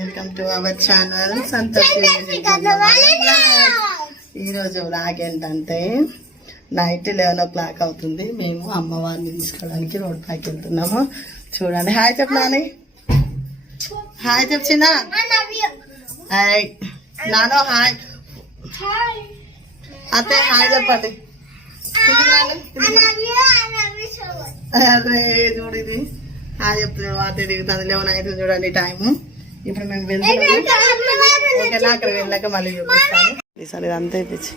Welcome to our channel Santosh. ఈరోజు vlog ఏంటంటే night 11 అవుతుంది. మేము అమ్మవారిని తీసుకోవడానికి రోడ్ పైకి వెళ్తున్నాము. చూడండి. హాయ్ చెప్పు నాని. హాయ్ చెప్పు చిన్న. Hi nano. హాయ్ అతే. హాయ్ చెప్పండి. అదే చూడు ఇది హాయ్ చెప్తున్నాడు. వా తిరుగుతుంది. 11 అవుతుంది చూడండి టైము. ఇప్పుడు మేము వెళ్తున్నాము. ఓకేనా? అక్కడ వెళ్ళాక మళ్ళీ చూపిస్తాను. ఈసారి ఇదంతా ఇప్పించి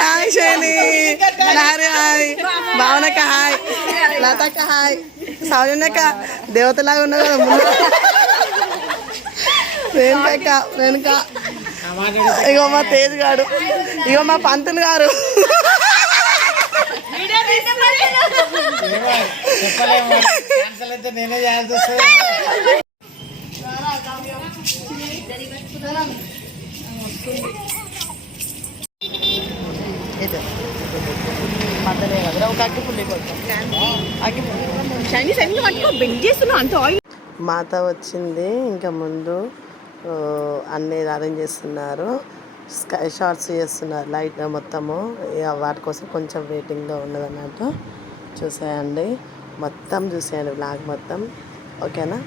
హాయ్ శైలి. హాయ్ భావనక్క. హాయ్ లతక్క. హాయ్ సౌజన్యక్క. దేవతలాగా ఉన్నావు కదా ముందు. వెనుక వెనుక. ఇగో మా తేజ్ గారు. ఇగో మా పంతులు గారు. నేనే చేయాల్సి వస్తుంది. మాత వచ్చింది. ఇంకా ముందు అన్నీ అరేంజ్ చేస్తున్నారు. స్కై షాట్స్ చేస్తున్నారు. లైట్ మొత్తము వాటి కోసం కొంచెం వెయిటింగ్లో ఉన్నది అన్నట్టు. చూసేయండి మొత్తం, చూసేయండి బ్లాగ్ మొత్తం. ఓకేనా?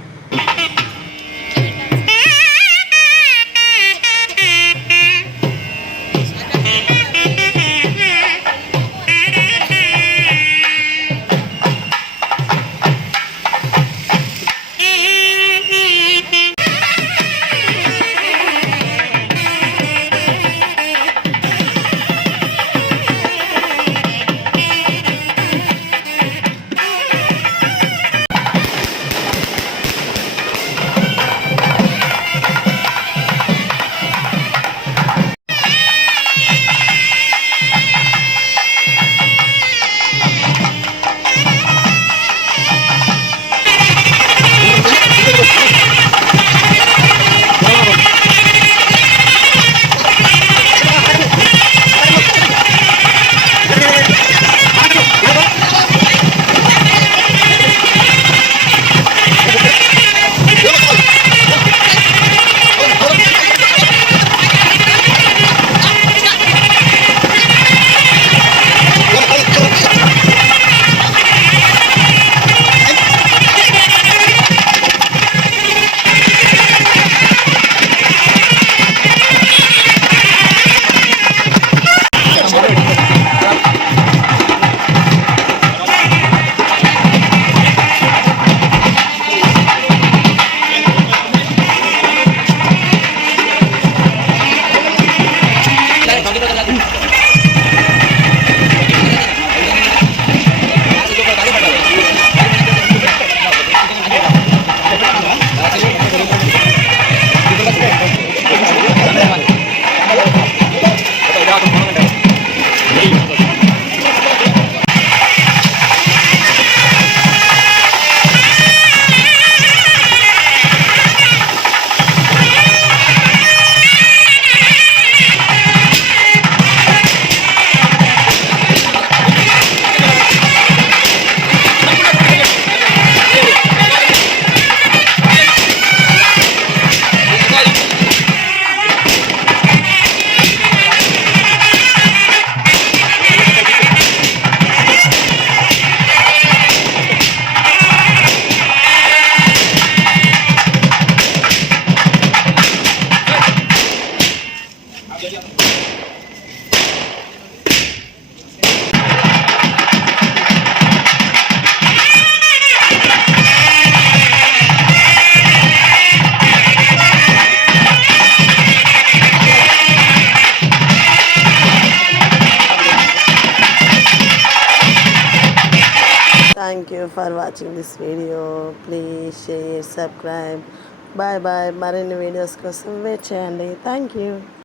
Thank you for watching this video. Please share, subscribe. Bye bye. మరిన్ని వీడియోస్ కోసం వెయిట్ చేయండి. Thank you.